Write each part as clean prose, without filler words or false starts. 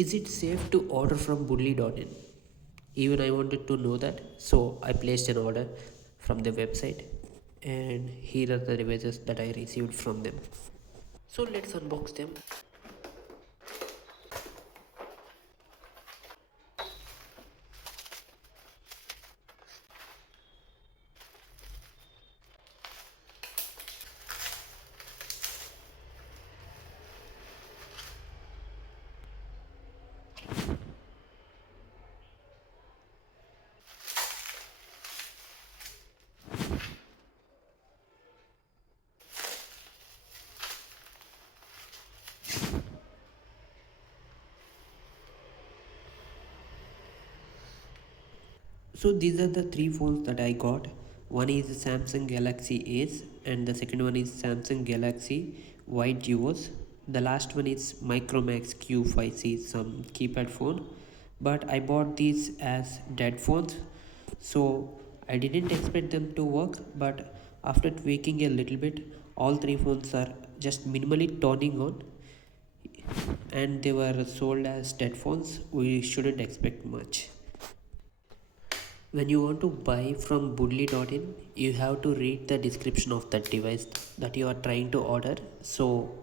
Is it safe to order from Budli.in? Even I wanted to know that, so I placed an order from the website, and here are the devices that I received from them. So let's unbox them. So these are the three phones that I got. One is Samsung Galaxy Ace, and the second one is Samsung Galaxy White Duos. The last one is Micromax Q5C, some keypad phone. But I bought these as dead phones, so I didn't expect them to work. But after tweaking a little bit, all three phones are just minimally turning on, and they were sold as dead phones. We shouldn't expect much. When you want to buy from Budli.in, you have to read the description of that device that you are trying to order, so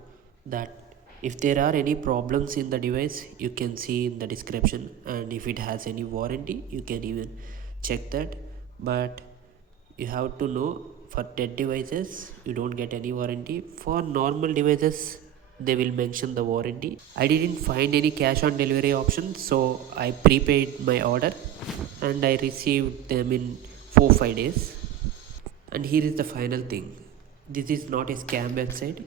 that if there are any problems in the device, you can see in the description, and if it has any warranty, you can even check that. But you have to know, for dead devices you don't get any warranty. For normal devices they will mention the warranty. I didn't find any cash on delivery option, so I prepaid my order and I received them in 4-5 days. And here is the final thing, this is not a scam website.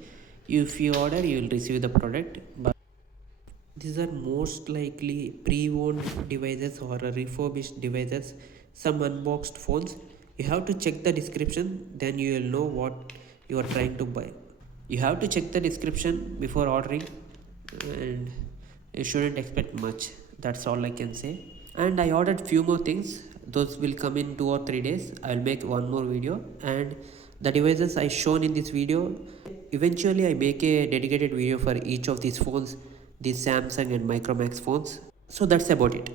If you order, you will receive the product, but these are most likely pre-owned devices or refurbished devices, some unboxed phones. You have to check the description, then you will know what you are trying to buy. You have to check the description before ordering, and you shouldn't expect much. That's all I can say. And I ordered few more things, those will come in 2 or 3 days. I'll make one more video, and the devices I shown in this video, eventually I make a dedicated video for each of these phones, these Samsung and Micromax phones. So that's about it.